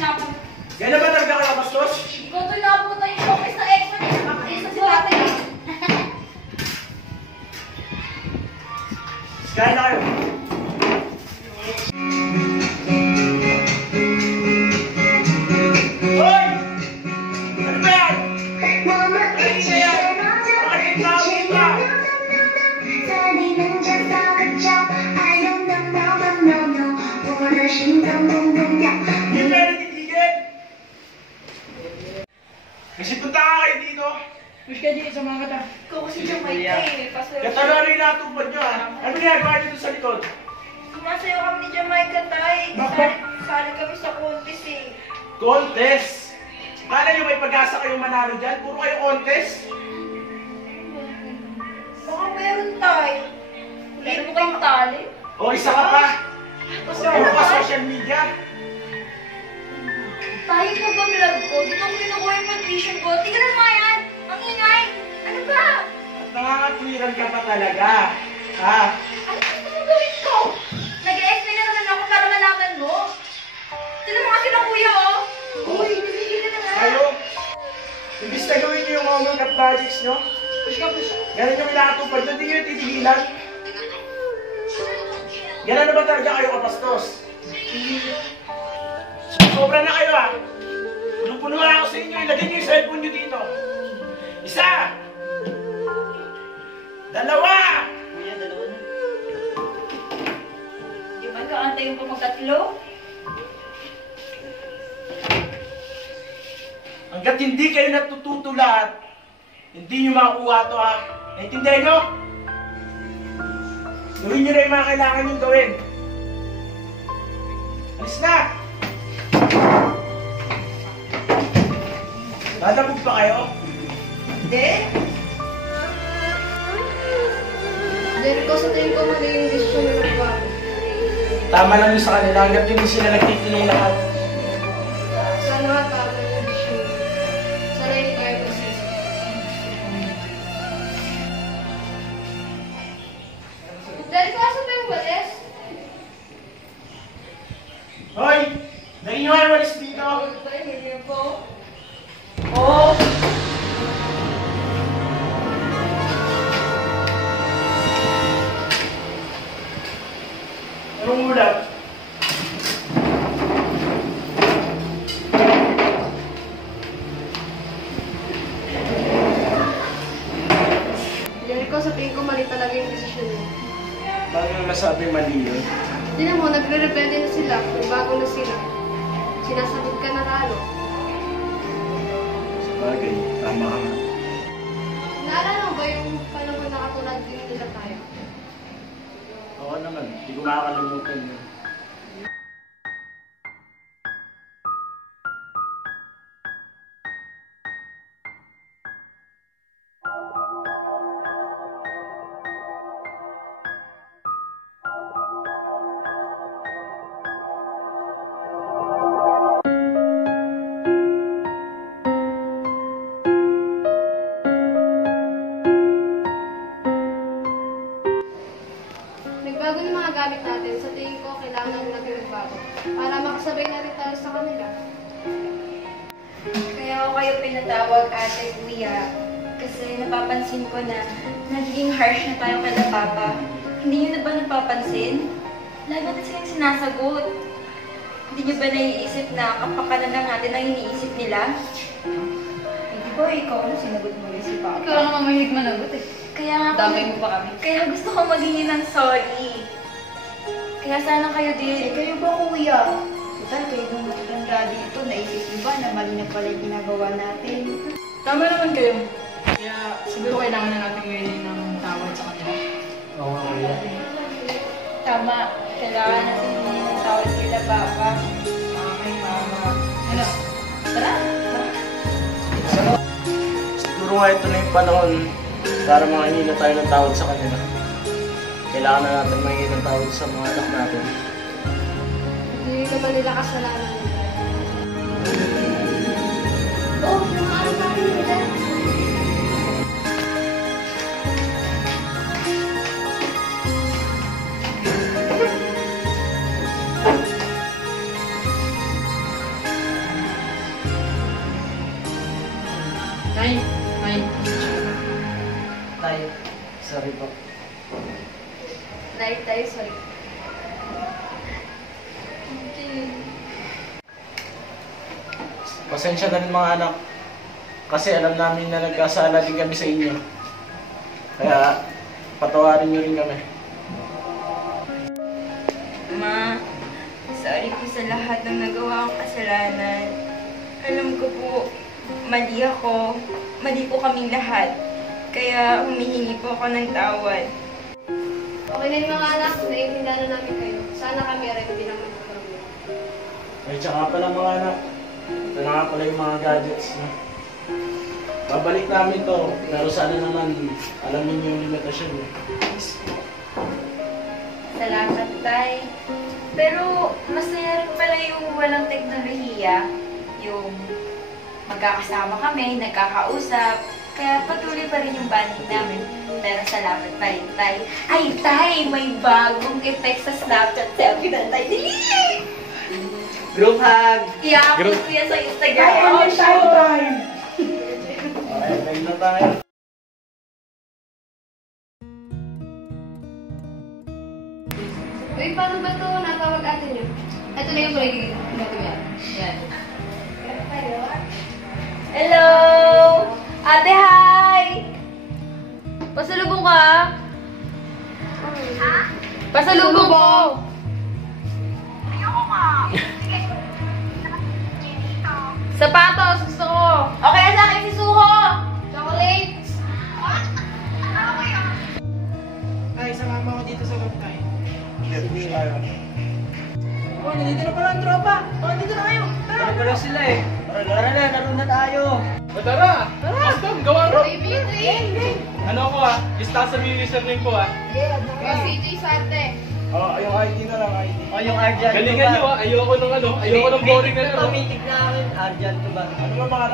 pinapag... Gano'n ba talaga kayo, Bastos? Ikaw ito napunta yung showcase ng X-Men eh. Nakakaisa si ate eh. Kaya na kayo. Hoy! Ano ba yan? Ano ba yan? Bakit tawagin ka? Hindi ba natitigil? Kasi punta ka kayo dito. Push ka dito sa mga kata. Ikaw kasi dyan may eh. Katalo rin natupad nyo ah. Ano ginagawa dito sa likod? Sumasayo kami ni Jamaica tay. Bakit? Sali kami sa contest eh. Contest? Kala nyo may pag-asa kayong manalo dyan? Puro kayo contest? Baka meron tay. Meron mo kayong tali? O isa ka pa. Puro ka social media. Tayo po ba vlog ko? Dito ko kinukuha yung condition ko. Tingnan mo nga yan! Ang ingay! Ano ba? At nangangatwiran ka pa talaga. Ha? Ano gusto mo gawin ko? Nag-e-explain na naman ako para malaman mo. Tingnan mo kasi na kuya oh! Uy, nabigil na nga! Kayo, imbis na gawin nyo yung mga cut projects nyo, Push ka, push. ganun yung nakatupad nyo, hindi nyo titigilan. Ganun na ba talaga kayo kapastos? Sobra na kayo ah! Puno-puno na ako sa inyo, ilagay nyo yung cellphone nyo dito. Isa! Dalawa! Kuya, dalawa na. Di ba kaantay yung pagtatlo? Hanggat hindi kayo natututo lahat, hindi nyo makakuha to ha. Naintindihan nyo? Gawin nyo na yung mga kailangan nyo gawin. Alis na! Dadabog pa kayo? Hindi. Dahil ko sa tingin ko mali yung desisyon na nagbago. Tama lang yun sa kanila, hanggat hindi sila nagtitinong lahat. Sana nga tama yung desisyon. Sana hindi tayo masisi. Dahil ko asa ba yung walis? Hoy! Dali nyo nga yung walis dito! Tayo, hindi po. Oo! Anong ulam? Dahil ko sa tingin ko mali talaga yung desisyon niya. Bakit yung nasabi mali yun? Tignan mo, nagre-rebelde na sila. Nagbago na sila. Sinasagot ka na lalo. Sabagay, tama ka nga. Naalala mo ba yung panahon na katulad din nila tayo? Oo naman, hindi ko makakalimutan yun. Nagbago ng mga gamit natin. Sa tingin ko, kailangan natin nagbago. Para makasabay na rin tayo sa kanila. Kaya ako kayo pinatawag ate kuya. Kasi napapansin ko na nagiging harsh na tayo kay Papa. Hindi niyo na ba napapansin? Lagi natin silang sinasagot. Hindi niyo ba naiisip na kapakanan lang natin ang iniisip nila? Hindi ba ikaw ano sinagot mo rin si Papa? Ikaw lang naman mahilig managot eh. Kaya nga Damay mo pa kami. Kaya gusto ko maghingi ng sorry. Kaya sana kayo din. Kayo ba kuya? Total, kayo nung matanda dito, naisip niyo ba na mali na pala yung ginagawa natin? Tama naman kayo. Kaya siguro kailangan na natin ngayon ng tawad sa kanila. Oo nga kuya. Tama. Kailangan natin humingi ng tawad kila Papa. Kay Mama. Ano? Tara! Siguro nga ito na yung panahon para makahingi na tayo ng tawad sa kanila. Kailangan na natin mahingi ng tawad sa mga anak natin. Hindi naman nila kasalanan nila. Oh, namaano pa rin nila. Nay, Nay. Tay, sorry po. Tay, sorry. Okay. Pasensya na rin mga anak. Kasi alam namin na nagkasala din kami sa inyo. Kaya, patawarin niyo rin kami. Ma, sorry po sa lahat ng nagawa kong kasalanan. Alam ko po, mali ako. Mali po kaming lahat. Kaya humihingi po ako ng tawad. Okay na yung mga anak, naiintindihan na namin kayo. Sana kami rin hindi naman problema. Ay, tsaka pala mga anak. Ito na nga pala yung mga gadgets. No? Babalik namin to. Pero sana naman, alam niyo yung limitasyon. Eh. Salamat, Tay. Pero masaya rin pala yung walang teknolohiya. Yung magkakasama kami, nagkakausap. Kaya patuloy pa rin yung bonding namin. Pero salamat pa rin, Tay. Ay, Tay! May bagong effect sa Snapchat selfie na Tay. Dili! Group hug! I-upload ko yan sa Instagram. Okay, balik na tayo. Uy, paano ba ito? Natawag ate niyo. Ito na yung magiging natin yan. Yan. Hello! Ate, hi! Pasalubong ka? Ha? Pasalubong ko! Ayoko nga! Sapatos! Gusto ko! Okay sa akin si Suho! Chocolates! Tay, sumama ko dito sa loob tayo. Sige tayo. Oh, nandito na pala ang tropa. Oh, nandito na kayo. Tara. Wala sila eh. Tara na, laro na tayo. O tara! Aston, gawa ro! Baby, Ano ako ah? Lista sa username ko ah. CJ Sarte. Oh, yung ID na lang, ID. Oh, yung Arjan. Galingan nyo ah. Ayoko ng boring na laro. Pamitig na akin, Arjan ko ba? Ano ba mga